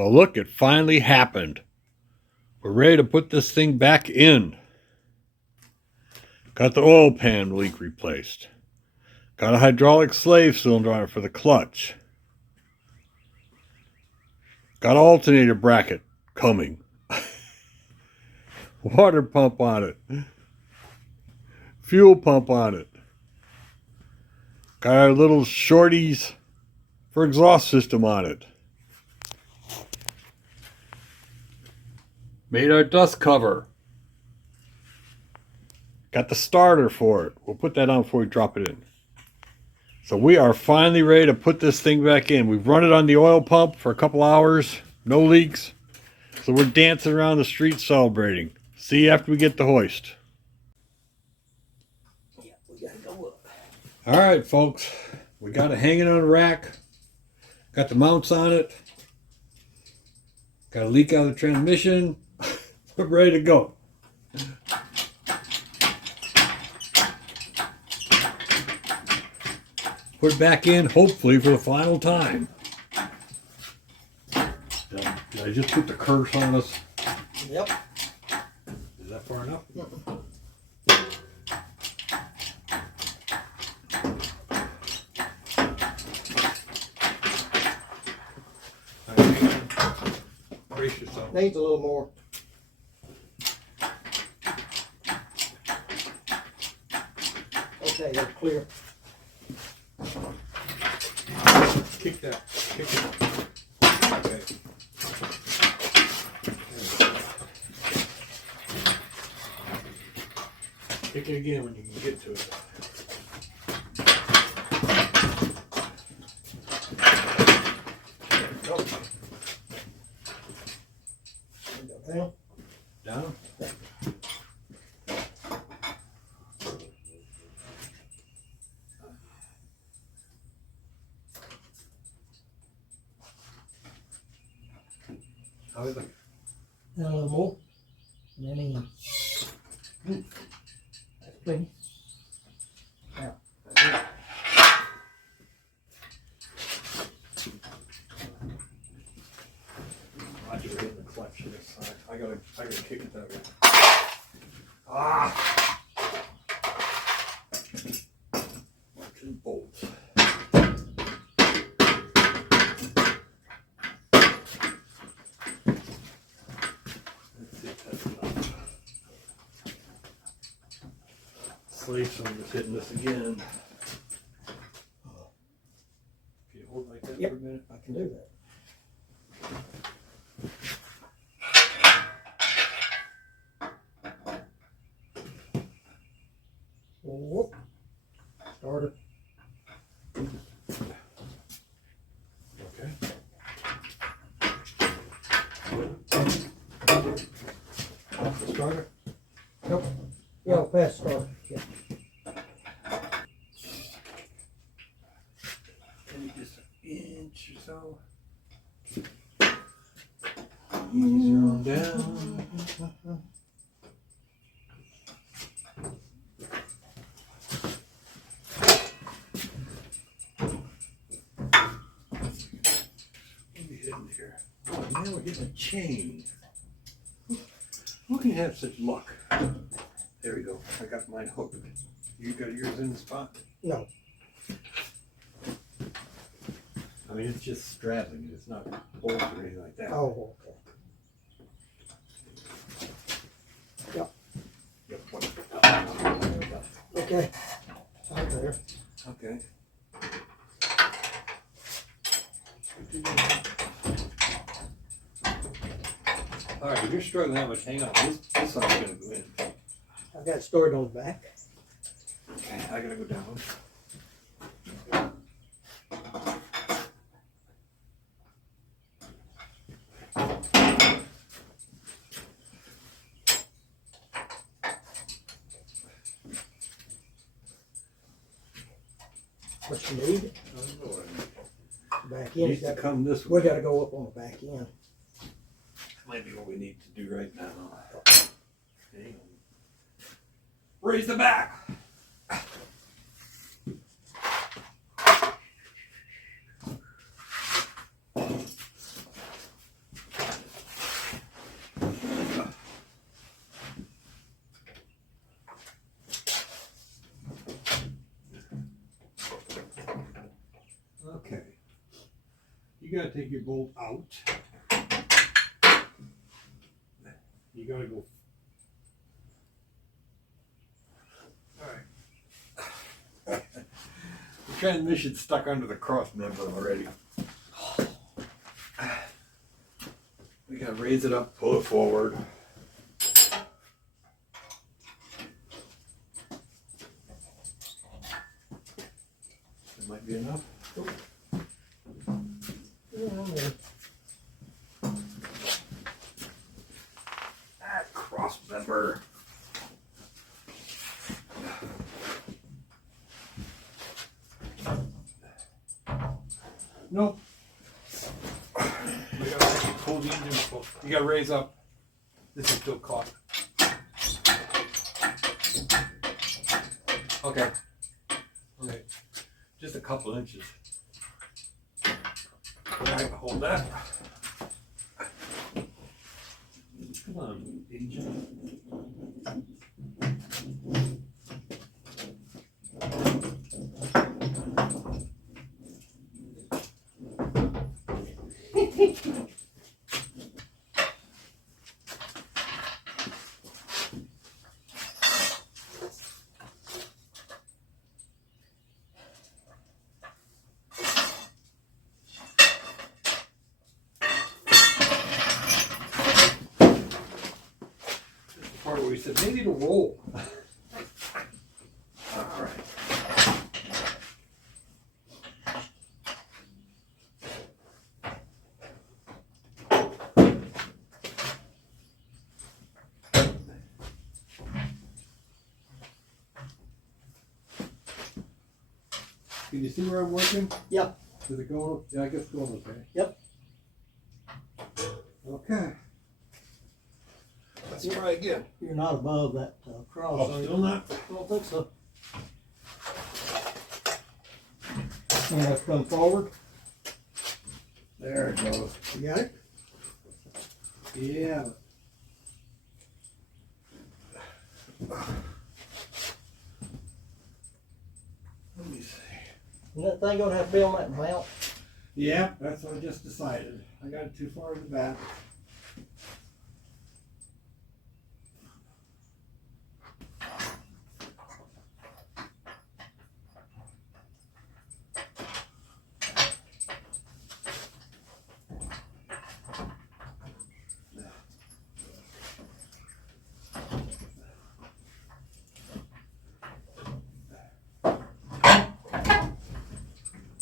Well, look, it finally happened. We're ready to put this thing back in. Got the oil pan leak replaced. Got a hydraulic slave cylinder on it for the clutch. Got an alternator bracket coming. Water pump on it. Fuel pump on it. Got our little shorties for exhaust system on it. Made our dust cover. Got the starter for it. We'll put that on before we drop it in. So we are finally ready to put this thing back in. We've run it on the oil pump for a couple hours. No leaks. So we're dancing around the street celebrating. See you after we get the hoist. Yeah, we gotta go up. All right, folks. We got it hanging on a rack. Got the mounts on it. Got a leak out of the transmission. We're ready to go. Put it back in, hopefully, for the final time. Did I just put the curse on us? Yep. Is that far enough? Brace yourself. Needs a little more. Okay, that's clear. Kick that. Kick it. Okay. Kick it again when you can get to it. There we go. Down. Down. How is it? A little more. And then that's clean. Now, Roger hitting the clutch this side. I gotta kick it that way. Ah! Nuts and bolts. Let's see if that's enough. Slave cylinder's hitting this again. If you hold like that Yep. for a minute. I can do that. Whoop. Starter. Okay. Off the starter. Nope. Yeah, fast starter. Yeah. Maybe just an inch or so. Easier on down. What are we hitting here? Oh, now we're hitting a chain. Who can have such luck? There we go. I got mine hooked. You got yours in the spot? No. I mean, it's just straddling. It's not bolts or anything like that. Oh, okay. Yep. Yep. Okay. Out there. Okay. All right, if you're struggling that much, hang on. This side's gonna go in. I've got it stored on the back. Okay, I gotta go down. What you need? I don't know what I need. Back It in. needs to come this way. We gotta go up on the back end. Might be what we need to do right now. Okay. Raise the back. You gotta take your bolt out. You gotta go. Alright. The transmission's stuck under the cross member already. We gotta raise it up, pull it forward. That might be enough. That cross member. Nope. We gotta pull the engine. You gotta raise up. This is still caught. Okay. Okay. Just a couple inches. Alright, hold that. Come on, engine. Part where we said maybe to roll. All right. Can you see where I'm working? Yep. Is it going? Yeah, I guess it's going okay. Yep. Okay. Let's try again. You're not above that cross. Oh, still not? I don't think so. You have to come forward. There it goes. You got it? Yeah. Let me see. Isn't that thing gonna have to be on that mount? Yeah, that's what I just decided. I got it too far in the back.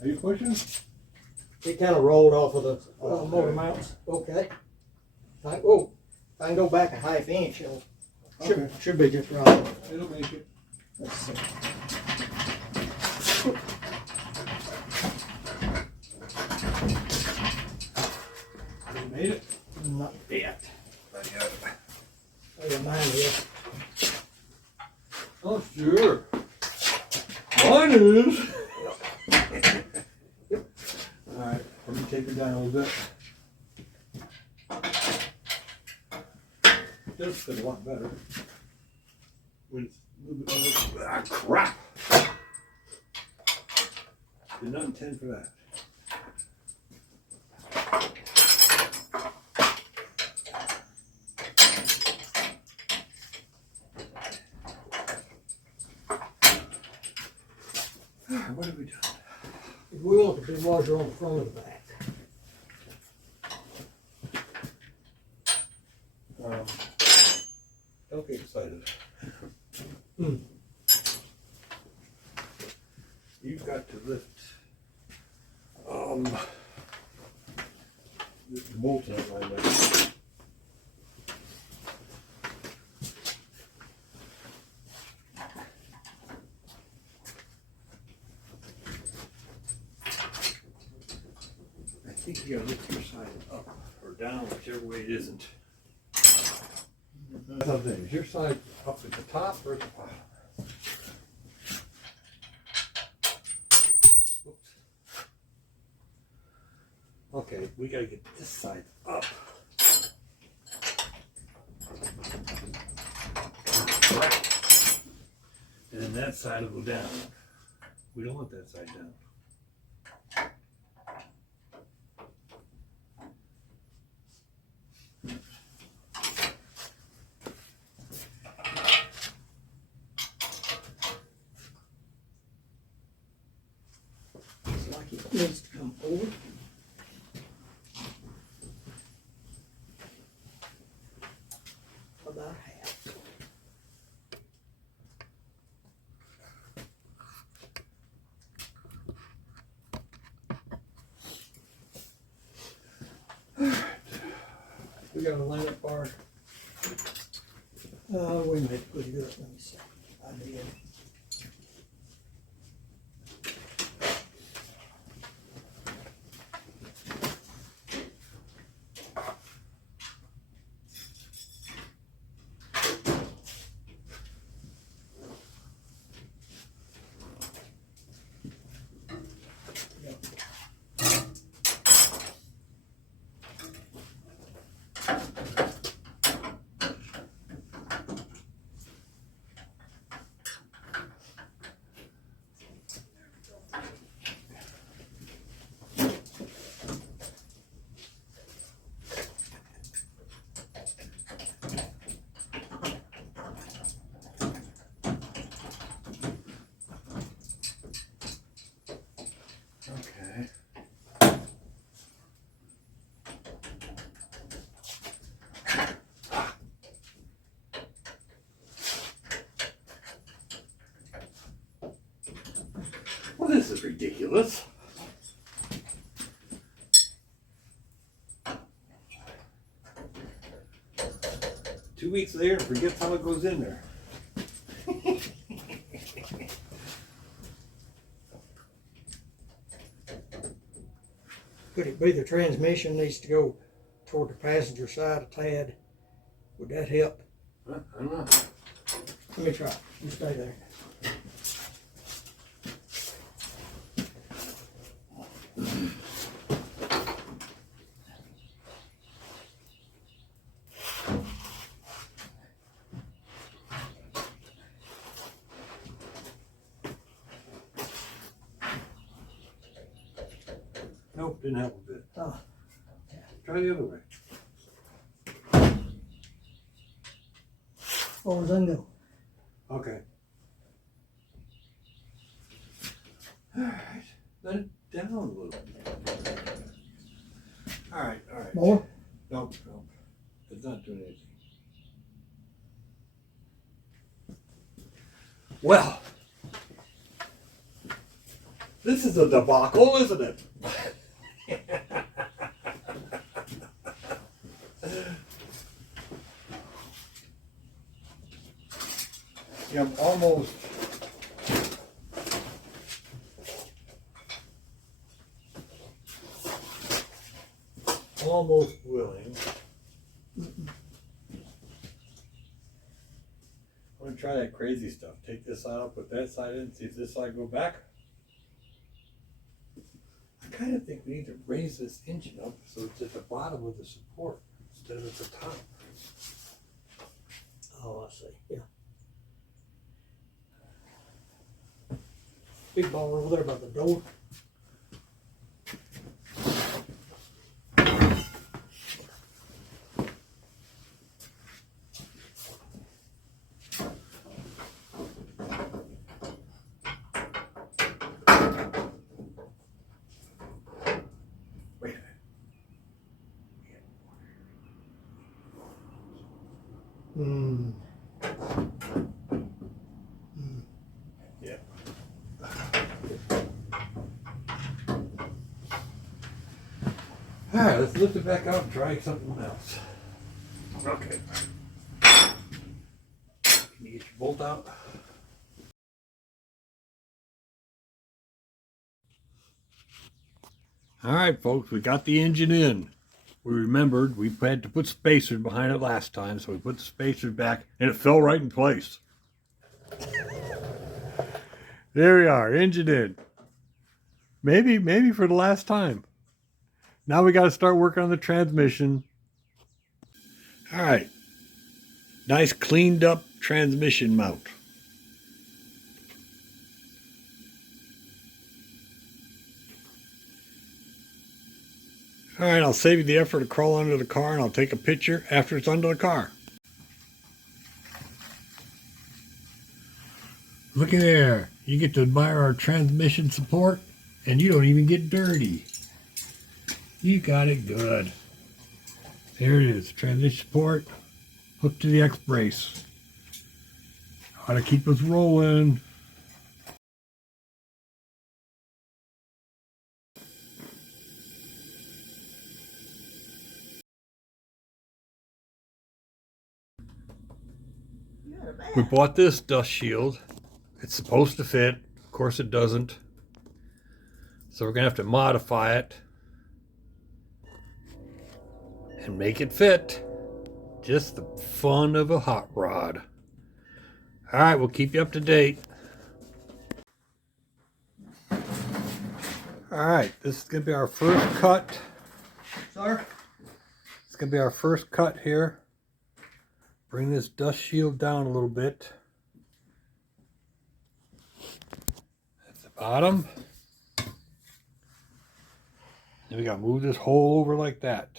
Are you pushing? It kind of rolled off of the motor mounts. Okay. I can go back a half inch. Should be just right. It'll make it. Let's see. You made it? Not yet. Not yet. Oh, yeah, mine is. Oh, sure. Mine is. Alright, let me take her down a little bit. It does fit a lot better. When it's a little bit more. Ah, crap! Did not intend for that. What have we done? We want the big washer on the front of the back. Don't get excited. You've got to lift the bolt out right there. I think you gotta lift your side up or down, whichever way it isn't. Something. Is your side up at the top or at the bottom? Oops. Okay, we gotta get this side up. And then that side will go down. We don't want that side down. It needs to come forward. About half. We got a lineup bar. We made pretty good. Let me see. I did. Okay. Well, this is ridiculous. Two weeks later, forget how it goes in there. Could it be the transmission needs to go toward the passenger side a tad? Would that help? I don't know. Let me try. You stay there. Nope, didn't help a bit. Oh. Try the other way. What was that go? Okay. Alright. Let it down a little bit. Alright, alright. More? Nope, nope. It's not doing anything. Well, this is a debacle, isn't it? Yeah, I'm almost willing. I'm gonna try that crazy stuff. Take this side up, put that side in, see if this side go back. I kind of think we need to raise this engine up so it's at the bottom of the support instead of at the top. Oh, I see. Yeah. Big ball over there by the door. Wait a minute. Hmm. Yeah. All right, let's lift it back out and try something else. Okay. Can you get your bolt out? All right, folks, we got the engine in. We remembered we had to put spacers behind it last time, so we put the spacers back and it fell right in place. There we are, engine in. Maybe for the last time. Now we got to start working on the transmission. All right. Nice cleaned up transmission mount. All right, I'll save you the effort to crawl under the car and I'll take a picture after it's under the car. Looky there. You get to admire our transmission support. And you don't even get dirty. You got it good. There it is, transmission support, hooked to the X-brace. How to keep us rolling. We bought this dust shield. It's supposed to fit. Of course it doesn't. So we're gonna have to modify it and make it fit. Just the fun of a hot rod. All right, we'll keep you up to date. All right, this is gonna be our first cut. Sir? It's gonna be our first cut here. Bring this dust shield down a little bit. That's the bottom. Then we gotta move this hole over like that.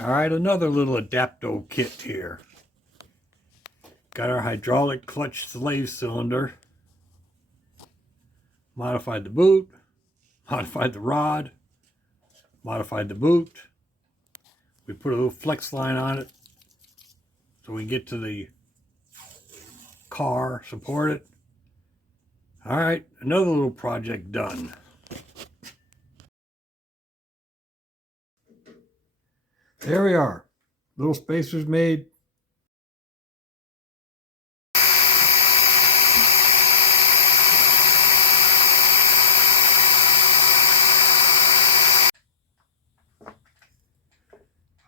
All right, another little Adapto kit here. Got our hydraulic clutch slave cylinder. Modified the boot, modified the rod, modified the boot. We put a little flex line on it so we can get to the car, support it. All right, another little project done. There we are. Little spacers made.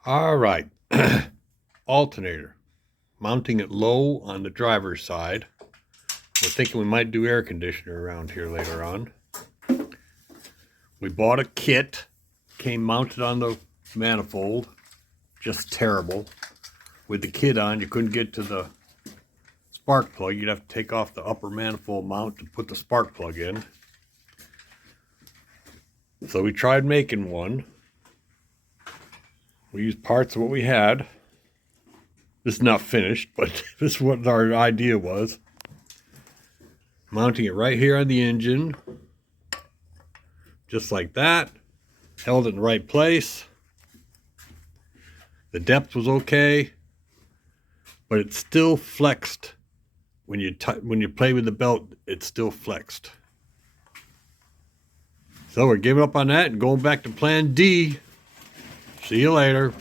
All right. Alternator. Mounting it low on the driver's side. We're thinking we might do air conditioner around here later on. We bought a kit. Came mounted on the manifold. Just terrible. With the kit on, you couldn't get to the spark plug. You'd have to take off the upper manifold mount to put the spark plug in. So we tried making one. We used parts of what we had. This is not finished, but this is what our idea was. Mounting it right here on the engine. Just like that. Held it in the right place. The depth was okay, but it still flexed. When you play with the belt, it's still flexed. So we're giving up on that and going back to plan D. See you later.